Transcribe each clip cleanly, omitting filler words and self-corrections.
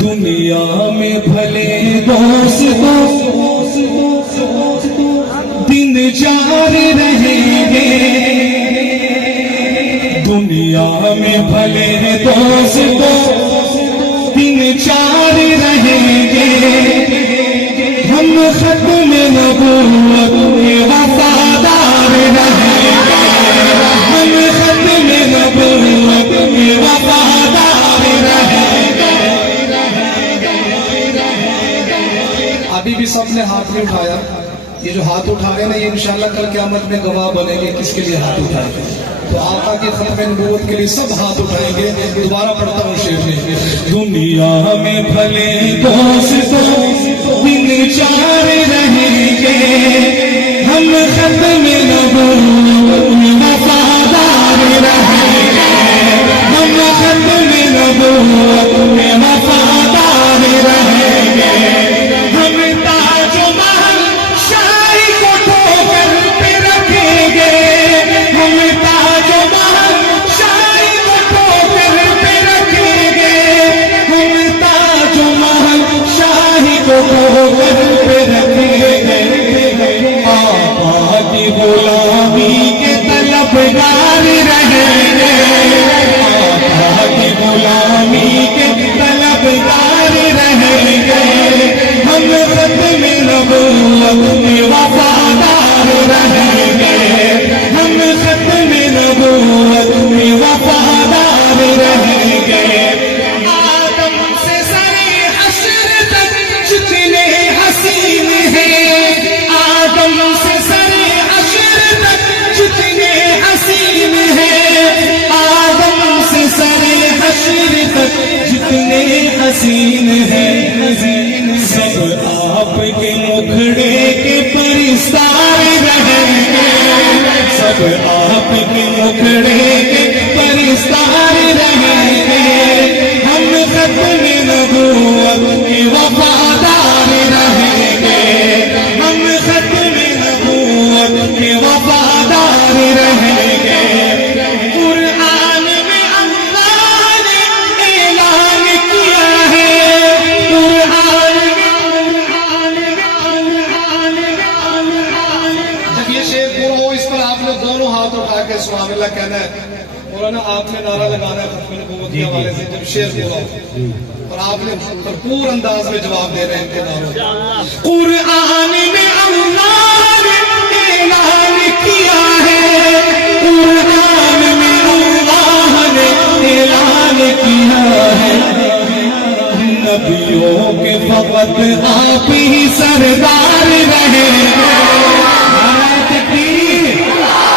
دنیا میں بھلے دوست دن جاری رہیں گے، دنیا میں بھلے دوست دن جاری رہیں گے، ہم ختم نبوت کے وفادار رہیں گے، ہم ختم نبوت کے وفادار رہیں گے۔ ابھی بھی سب نے ہاتھ نہیں اٹھایا، یہ جو ہاتھ اٹھا رہے ہیں نا، یہ انشاءاللہ کل قیامت میں گواہ بنیں گے کس کے لیے ہاتھ اٹھائیں گے۔ تو آقا کی ختم نبوت کے لیے سب ہاتھ اٹھائیں گے۔ دوبارہ پڑھتا ہوں شعر میں، دنیا میں بھلے دوست دن چار رہیں گے، ہم ختم نبوت میں وفادار رہیں گے، ہم ختم نبوت میں وفادار رہیں گے، ہم تاج و محل شاہی کو ٹھوکر پہ رکھیں گے، ہم تاج و محل شاہی کو ٹھوکر پہ رکھیں گے، ہم تاج و محل شاہی کو ٹھوکر پہ رکھیں گے، آقا کی غلامی کے طلبگار رہیں گے، آقا کی غلامی کے طلبگار رہیں گے، ہم ختم نبوت میں وفادار رہیں گے، ہم ختم نبوت میں وفادار رہیں گے۔ آدم سے سرے حشر تک جتنے حسین ہیں، آدم سے سرے حشر تک جتنے حسین ہیں، آدم سے سرے حشر تک جتنے حسین ہیں، سب آپ کے مکھڑے کے پرستار رہیں گے، سب آپ کے مکھڑے کے پرستار رہیں گے، ہم ختم نبوت کے وفادار رہیں گے، ہم ختم نبوت کے وفادار رہیں گے۔ قرآن میں اللہ نے اعلان کیا ہے، قرآن جب یہ شعر پورا ہو اس پر آپ نے دونوں ہاتھ اٹھا کے سبحان اللہ کہنا ہے، مولانا آپ نے نعرہ لگانا ہے ختم نبوت کے حوالے سے جب شعر پورا ہو، اور آپ نے بھرپور انداز میں جواب دے رہے ہیں ان کے نعروں کو۔ قرآن میں اللہ نے اعلان کیا ہے، قرآن میں اللہ نے اعلان کیا ہے، نبیوں کے فقط آپ ہی سردار رہیں گے، نعرہ تکبیر،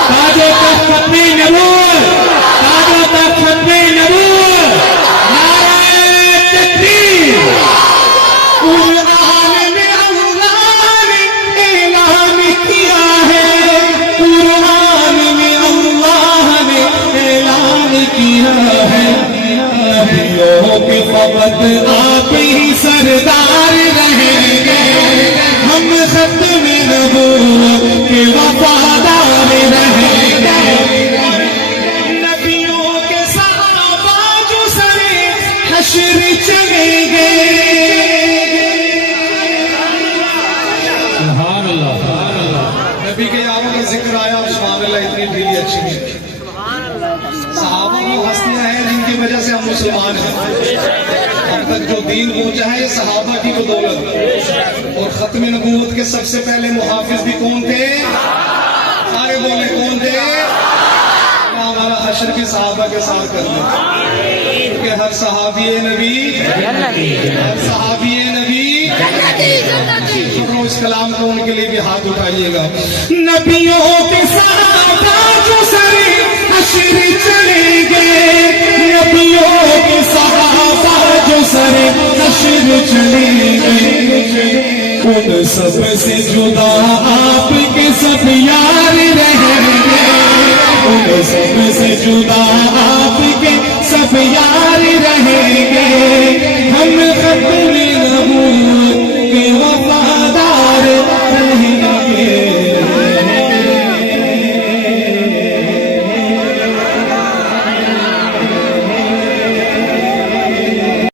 تاج و تخت ختم نبوت، تاج و تخت ختم نبوت، نعرہ تکبیر۔ قرآن میں اللہ نے اعلان کیا ہے، قرآن میں اللہ نے اعلان کیا ہے، نبیوں کے فقط آپ ہی سردار رہیں گے، ہم ختم نبوت کے وفادار رہیں گے، نبیوں کے صحابہ جو سرے حشر چلیں گے، نبی کے یاروں کا ذکر آیا اور سبحان اللہ اتنی ڈھیلی اچھی نہیں۔ صحابہ وہ ہستیاں ہیں جن کی وجہ سے ہم مسلمان ہیں، ہم تک جو دین پہنچا ہے یہ صحابہ کی بدولت، اور ختم نبوت کے سب سے پہلے محافظ بھی کون تھے؟ سارے بولے کون تھے؟ ہمارا حشر بھی صحابہ کے ساتھ کر دیں، کہ ہر صحابی نبی، ہر صحابی نبی اس کلام کو ان کے لیے بھی ہاتھ اٹھائیے گا۔ نبیوں کے صحابہ جو سرے حشر چلیں گے، نبیوں کے صحابہ جو سرے حشر چلیں گے، ان سب سے جدا آپ کے سب یار رہیں گے، ان سب سے جدا آپ کے سب یار